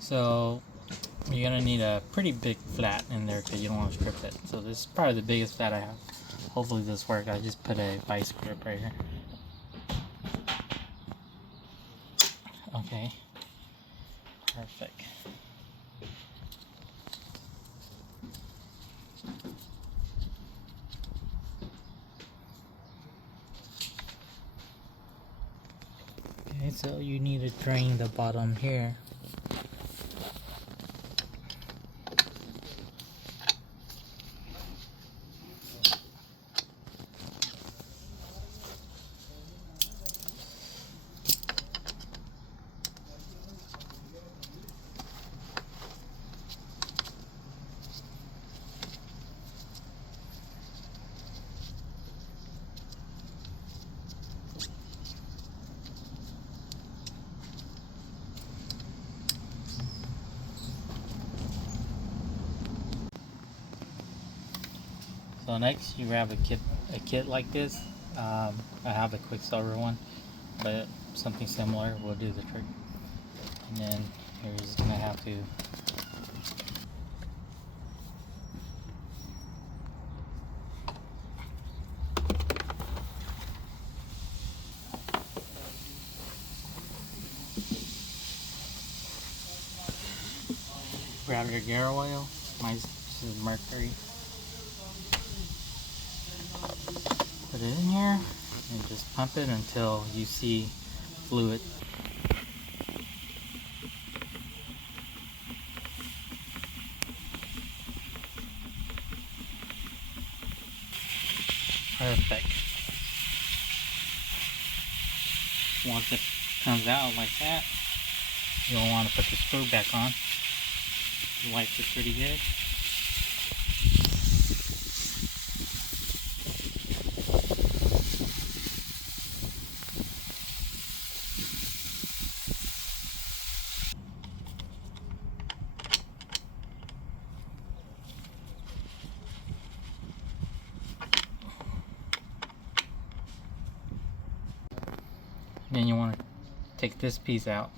So you're gonna need a pretty big flat in there because you don't want to strip it. So this is probably the biggest flat I have. Hopefully this works. I just put a vice grip right here. Okay, perfect. Okay, so you need to drain the bottom here. So next you grab a kit like this. I have a Quicksilver one, but something similar will do the trick. And then you're just gonna have to grab your gear oil. This is mercury. Put it in here and just pump it until you see fluid. Perfect. Once it comes out like that, you'll want to put the screw back on. Wipe it pretty good. Then you want to take this piece out.